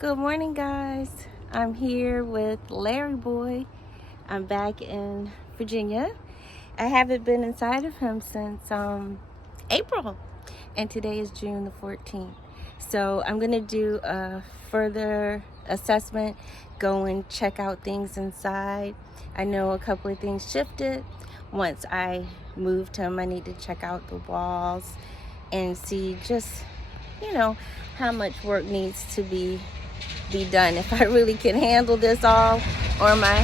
Good morning, guys. I'm here with LarryBoy. I'm back in Virginia. I haven't been inside of him since April, and today is June the 14th. So I'm gonna do a further assessment, go and check out things inside. I know a couple of things shifted. Once I moved him, I need to check out the walls and see just, how much work needs to be done, if I really can handle this all on my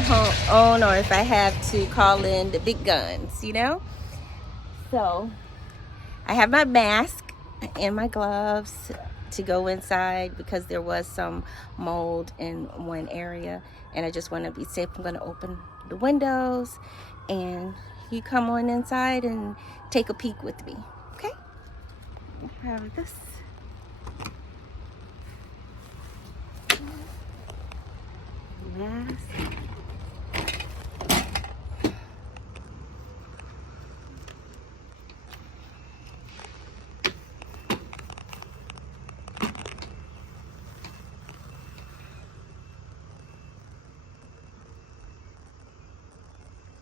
own, or if I have to call in the big guns. So I have my mask and my gloves to go inside because there was some mold in one area, and I just want to be safe. I'm going to open the windows and you come on inside and take a peek with me. Okay, I have this. Mask.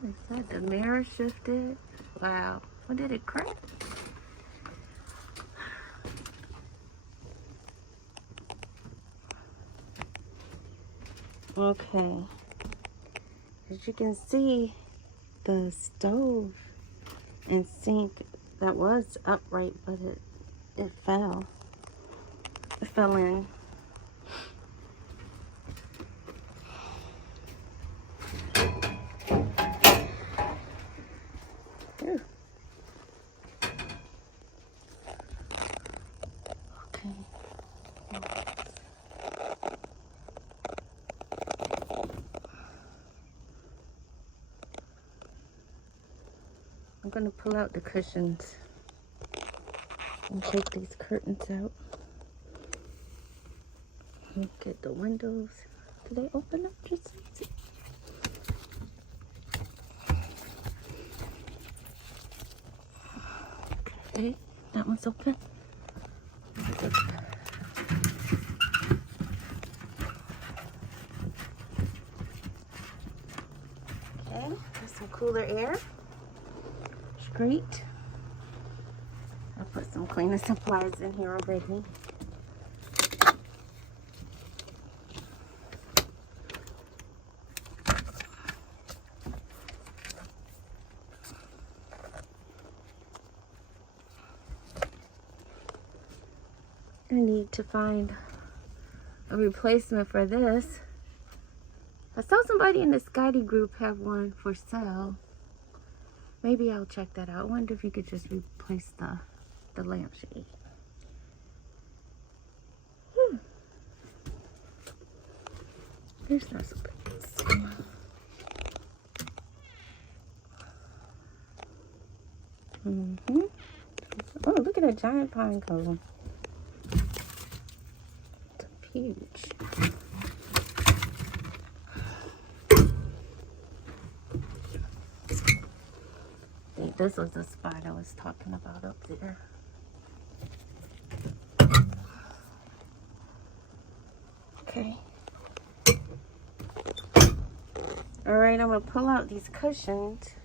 Is that the mirror shifted? Wow. What did it crack? Okay. As you can see, the stove and sink that was upright, but it fell. It fell in. Ooh. Okay. I'm gonna pull out the cushions and take these curtains out. Look at the windows. Do they open up just easy? Okay, that one's open. Okay, there's some cooler air. Great. I'll put some cleaning supplies in here already. I need to find a replacement for this. I saw somebody in the Scotty group have one for sale. Maybe I'll check that out. I wonder if you could just replace the lampshade. There's not some things. Oh, look at that giant pine cone. It's huge. This was the spot I was talking about up there. Okay. All right, I'm gonna pull out these cushions.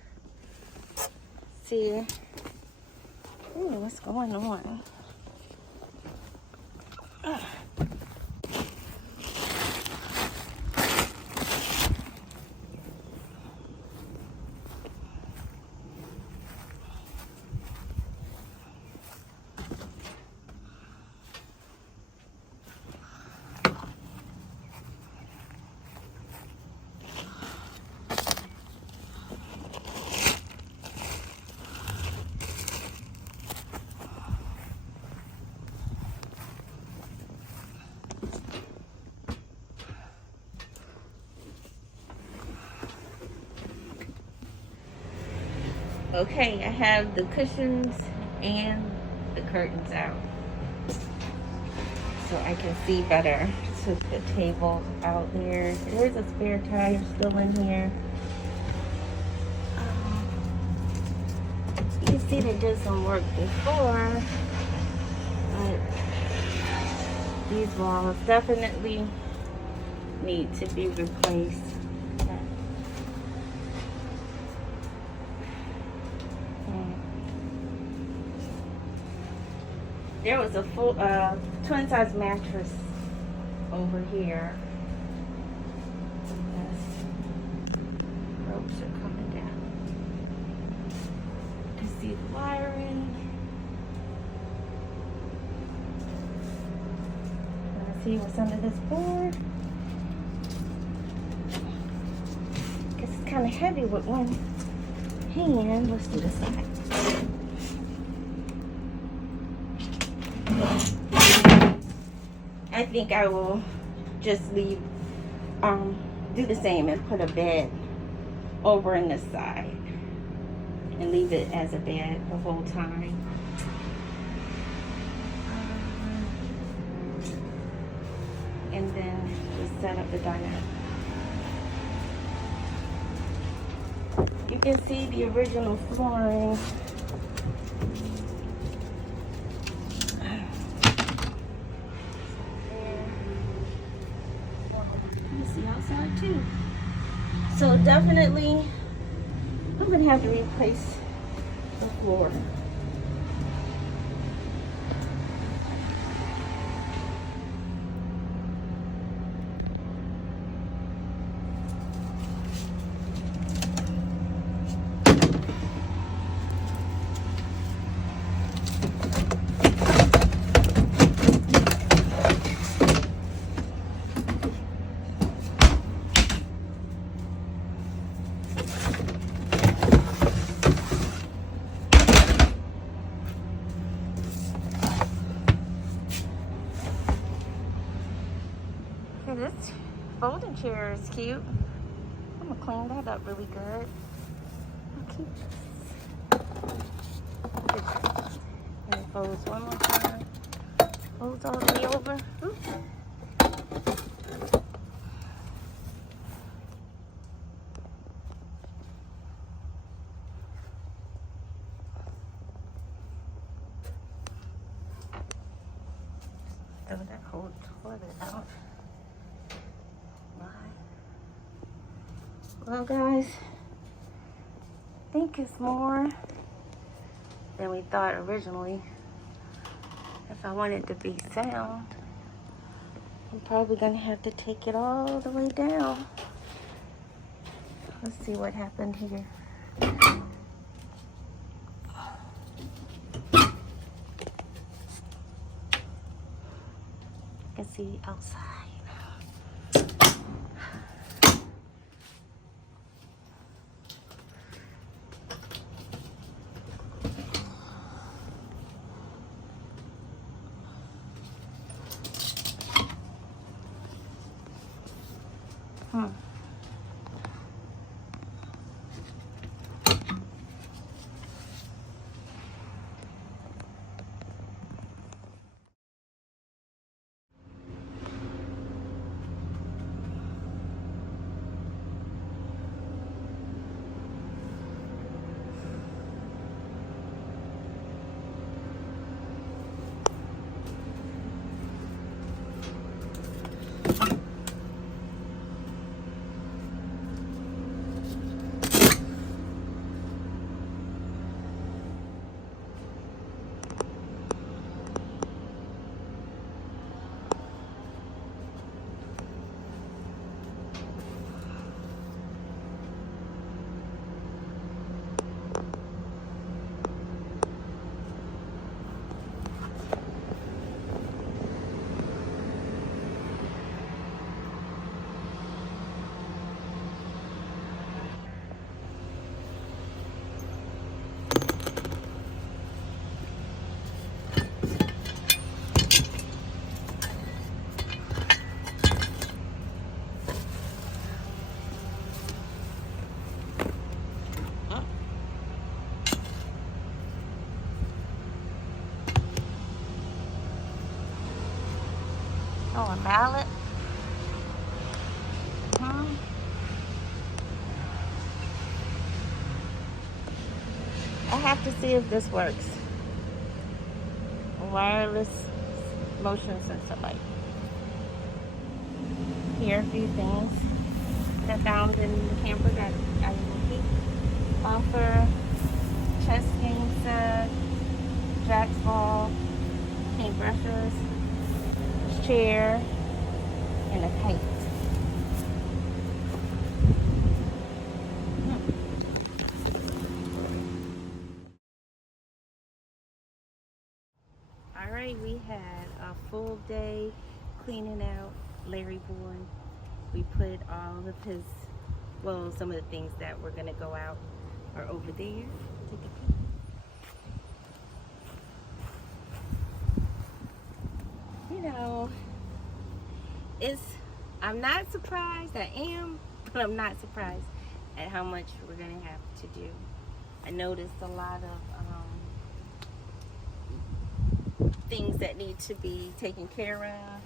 See, what's going on? Okay, I have the cushions and the curtains out, so I can see better. Took the table out there. There's a spare tire still in here. You can see they did some work before, but These walls definitely need to be replaced. There was a full twin size mattress over here. Ropes are coming down. You can see the wiring. Let's see what's under this board. Guess it's kind of heavy with one hand. Let's do the side. I think I will just leave, do the same and put a bed over in this side and leave it as a bed the whole time. And then just set up the dinette. You can see the original flooring. Outside too. So definitely I'm gonna have to replace the floor. This folding chair is cute. I'm gonna clean that up really good. How cute is this? And it folds one more time. Folds all the way over. Oops. Throw that whole toilet out. Well, guys, I think it's more than we thought originally. If I want it to be sound, I'm probably gonna have to take it all the way down. Let's see what happened here. You can see outside. Oh, a mallet. I have to see if this works. A wireless motion sensor light. a few things that I found in the camper that I will keep. Bumper, chest game set, Jack's ball, paintbrushes, chair, and a kite. Alright, we had a full day cleaning out LarryBoy. We put all of his, well, some of the things that were going to go out are over there. Take a peek. You know, I'm not surprised. I am, but I'm not surprised at how much we're going to have to do. I noticed a lot of things that need to be taken care of.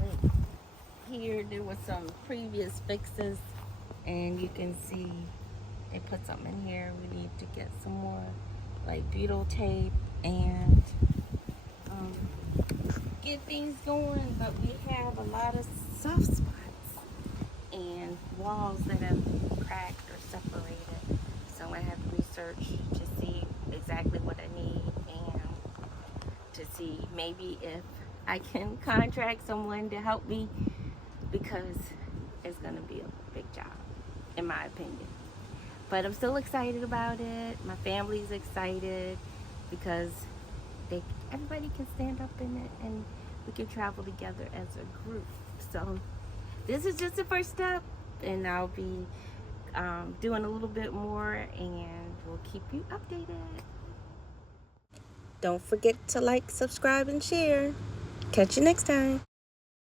Like here, there was some previous fixes, and you can see they put something in here. We need to get some more like butyl tape and get things going, but we have a lot of soft spots and walls that have cracked or separated. So I have to research to see exactly what I need and to see maybe if I can contract someone to help me, because it's gonna be a big job in my opinion. But I'm still excited about it. My family's excited because everybody can stand up in it and we can travel together as a group. So this is just the first step, and I'll be doing a little bit more, and we'll keep you updated. Don't forget to like, subscribe, and share. Catch you next time.